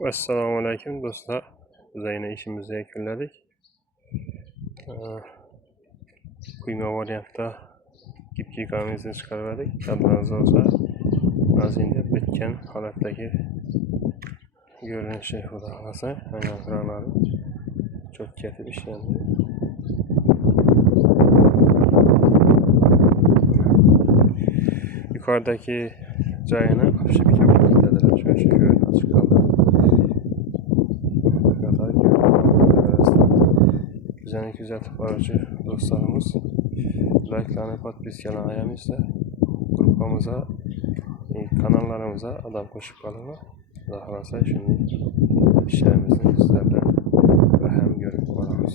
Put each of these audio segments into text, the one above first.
Esselamu Aleyküm dostlar. Biz yine işimizi yakunladık. Kuyma variantta gipki kamizini çıkarmadık. Tadlarınız olsa azinde bitken halattaki görünüşü kullanması. Hemen kıraları çok ketip işlendi. Yukarıdaki cayına hafif bir kapattılar. Şöyle görünüyor açık kaldı. Bizden güzel varıcı dostlarımız like'larını patlayacağını ayağımızda gruplarımıza, kanallarımıza adam koşup kalma daha fazla şimdi işlerimizin sizlerle ve hem görüp varımız.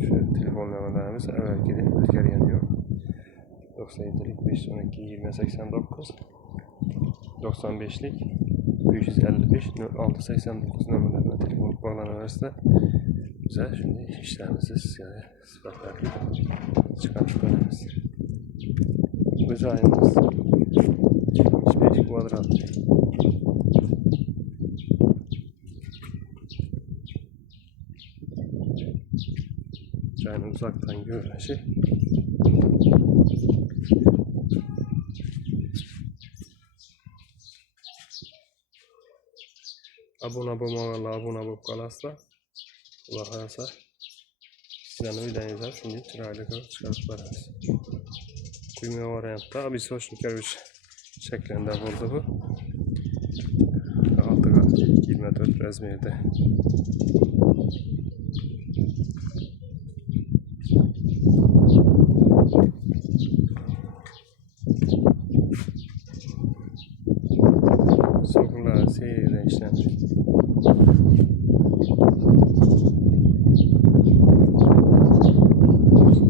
Şu telefon numaralarımız evvel gidip özgürgen yok. 97'lik 512 20 89 95'lik 555 06 89 numaralarına telefon bağlanırsa güzel. Şimdi işlerimizi yani sıfatlarla çıkartıyoruz. Bu cayımız 75 kvadrat. Cayın uzaktan görünüşü. Abone olup kalarsa Allah razı olsun. Sizden videoyu şimdi çırayla çıkartıp varız. Kuyma variantta bir soşnik görüş şeklinde buldu bu. Altıga 24 razmerde. Sokular seyirden işlenmiş.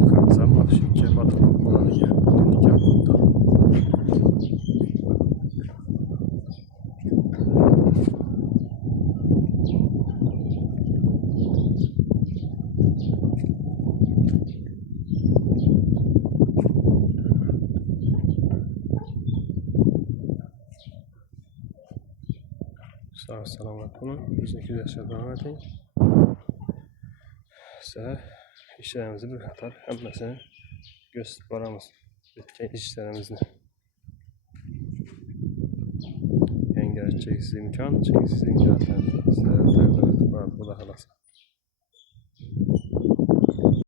Yukarıdan şimdi kefat olmalı ya. Nikah oldu. Sağ selamet bizdeki yaşa devam edin. Size işlerimizi bir katar hemmesini gösterip varamız. Bitken işlerimizni. Engel çeksiz imkan sizlere takip edip bu da halası.